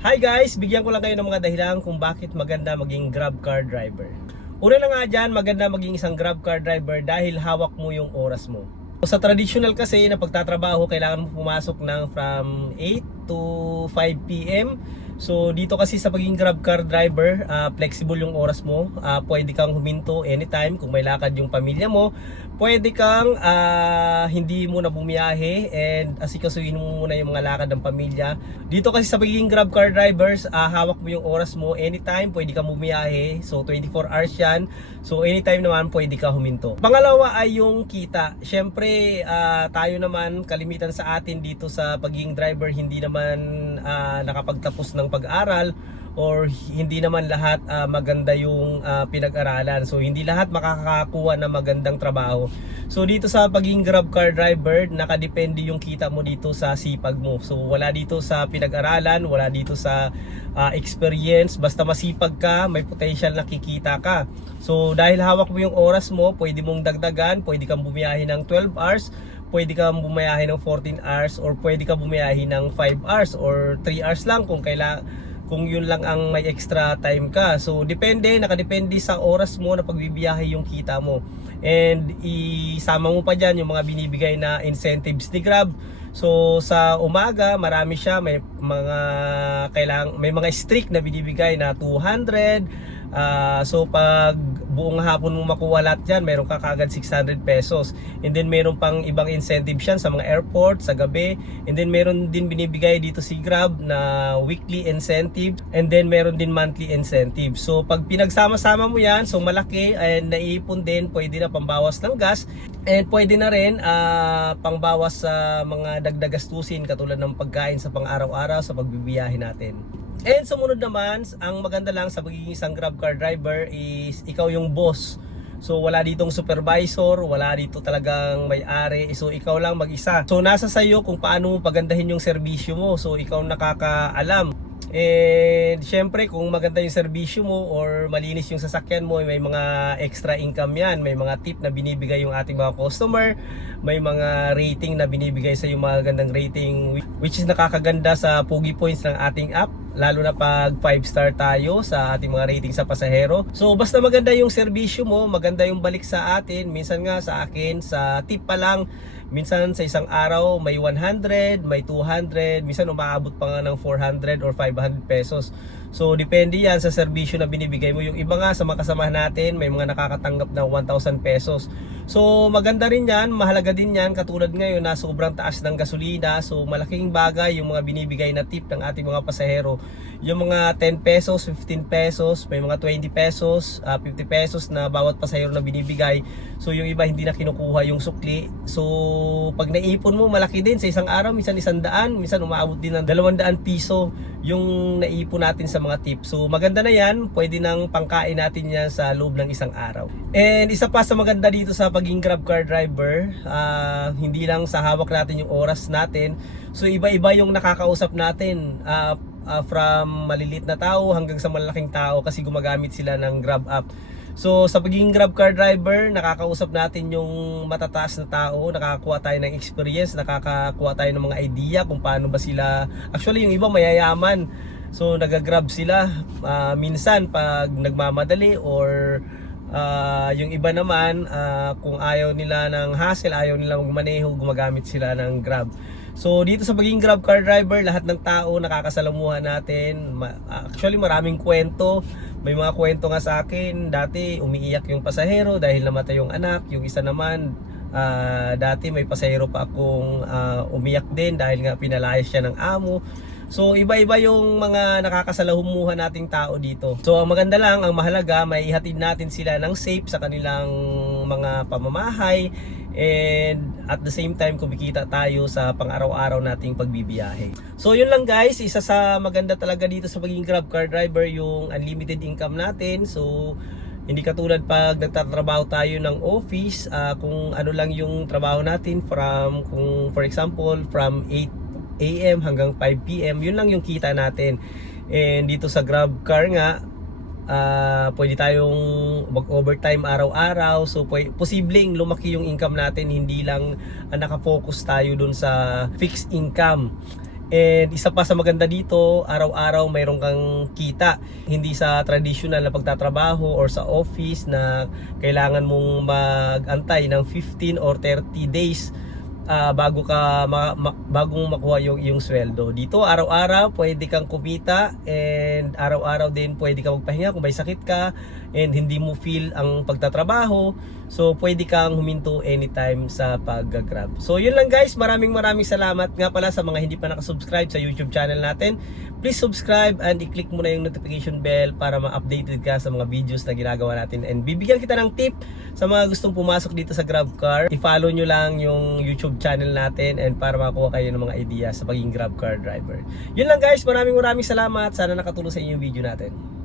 Hi guys, bigyan ko lang kayo ng mga dahilan kung bakit maganda maging Grab car driver. Una na nga dyan, maganda maging isang Grab car driver dahil hawak mo yung oras mo. Sa traditional kasi na pagtatrabaho, kailangan mo pumasok ng from 8 to 5 p.m. So dito kasi sa pagiging Grab car driver, flexible yung oras mo. Pwede kang huminto anytime kung may lakad yung pamilya mo. Pwede kang hindi mo na bumiyahe and asikasuhin mo muna yung mga lakad ng pamilya. Dito kasi sa pagiging Grab car drivers, hawak mo yung oras mo anytime, pwede kang bumiyahe. So 24 hours yan. So anytime naman pwede ka huminto. Pangalawa ay yung kita. Syempre tayo naman, kalimitan sa atin dito sa pagiging driver, hindi naman nakapagtapos ng pag-aral or hindi naman lahat maganda yung pinag-aralan. So hindi lahat makakakuha ng magandang trabaho. So dito sa pagiging Grab car driver, nakadepende yung kita mo dito sa sipag mo. So wala dito sa pinag-aralan, wala dito sa experience. Basta masipag ka, may potential na kikita ka. So dahil hawak mo yung oras mo, pwede mong dagdagan, pwede kang bumiyahe ng 12 hours, pwede kang bumiyahe ng 14 hours, or pwede kang bumiyahe ng 5 hours or 3 hours lang kung yun lang ang may extra time ka. So depende, nakadepende sa oras mo na pagbibiyahe yung kita mo. And isama mo pa dyan yung mga binibigay na incentives ni Grab. So sa umaga, marami siya, may mga strict na binibigay na 200. So pag buong hapon mo makuha lahat dyan, meron ka kagad 600 pesos. And then meron pang ibang incentive yan sa mga airport, sa gabi. And then meron din binibigay dito si Grab na weekly incentive. And then meron din monthly incentive. So pag pinagsama-sama mo yan, so malaki, and naiipon din, pwede na pambawas ng gas. And pwede na rin pangbawas sa mga dagdag gastusin katulad ng pagkain sa pang-araw-araw sa pagbibiyahe natin. And sumunod naman, ang maganda lang sa pagiging isang Grab car driver is ikaw yung boss. So wala ditong supervisor, wala dito talagang may-ari. So ikaw lang mag-isa. So nasa sayo kung paano mo pagandahin yung serbisyo mo. So ikaw nakakaalam. And syempre kung maganda yung serbisyo mo or malinis yung sasakyan mo, may mga extra income yan, may mga tip na binibigay yung ating mga customer, may mga rating na binibigay sa yung mga gandang rating, which is nakakaganda sa Pogi Points ng ating app, lalo na pag 5-star tayo sa ating mga rating sa pasahero. So basta maganda yung serbisyo mo, maganda yung balik sa atin. Minsan nga sa akin, sa tip pa lang, minsan sa isang araw may 100, may 200, minsan umaabot pa nga ng 400 or 500 pesos. So depende yan sa serbisyo na binibigay mo. Yung iba nga sa mga kasamahan natin, may mga nakakatanggap ng 1,000 pesos. So maganda rin yan, mahalaga din yan, katulad ngayon na sobrang taas ng gasolina. So malaking bagay yung mga binibigay na tip ng ating mga pasahero. Yung mga 10 pesos, 15 pesos, may mga 20 pesos, 50 pesos na bawat pasahero na binibigay. So yung iba hindi na kinukuha yung sukli. So pag naipon mo, malaki din sa isang araw, minsan 100, minsan umaabot din ng 200 piso yung naipon natin sa mga tips. So maganda na yan, pwede nang pangkain natin yan sa loob ng isang araw. And isa pa sa maganda dito sa pagiging Grab car driver, hindi lang sa hawak natin yung oras natin. So iba-iba yung nakakausap natin, from malilit na tao hanggang sa malaking tao kasi gumagamit sila ng Grab app. So sa pagiging Grab car driver, nakakausap natin yung matataas na tao, nakakakuha tayo ng experience, nakakakuha tayo ng mga idea kung paano ba sila. Actually yung iba mayayaman, so nagagrab sila minsan pag nagmamadali, or yung iba naman kung ayaw nila ng hassle, ayaw nila magmaneho, gumagamit sila ng Grab. So dito sa pagiging Grab car driver, lahat ng tao nakakasalamuhan natin. Actually maraming kwento. May mga kwento nga sa akin, dati umiiyak yung pasahero dahil namatay yung anak. Yung isa naman, dati may pasahero pa akong umiyak din dahil nga pinalayas siya ng amo. So iba-iba yung mga nakakasalahumuhan nating tao dito. So ang maganda lang, ang mahalaga, may ihatid natin sila ng safe sa kanilang mga pamamahay, and at the same time kumikita tayo sa pang-araw-araw nating pagbibiyahe. So yun lang guys, isa sa maganda talaga dito sa pagiging Grab car driver, yung unlimited income natin. So hindi katulad pag nagtatrabaho tayo ng office, kung ano lang yung trabaho natin, kung for example from 8 AM hanggang 5 PM, yun lang yung kita natin. And dito sa Grab car nga, pwede tayong mag-overtime araw-araw. So posibleng lumaki yung income natin, hindi lang nakafocus tayo dun sa fixed income. And isa pa sa maganda dito, araw-araw mayroon kang kita. Hindi sa traditional na pagtatrabaho or sa office na kailangan mong mag-antay ng 15 or 30 days bago ka bagong makuha yung sweldo. Dito araw-araw pwede kang kumita, and araw-araw din pwede kang magpahinga kung may sakit ka and hindi mo feel ang pagtatrabaho. So pwede kang huminto anytime sa pag-grab. So yun lang guys, maraming salamat nga pala sa mga hindi pa nakasubscribe sa YouTube channel natin. Please subscribe and i-click mo na yung notification bell para ma-updated ka sa mga videos na ginagawa natin. And bibigyan kita ng tip sa mga gustong pumasok dito sa GrabCar. I-follow nyo lang yung YouTube channel natin and para makuha kayo ng mga idea sa pagiging GrabCar driver. Yun lang guys, maraming salamat. Sana nakatulong sa inyo yung video natin.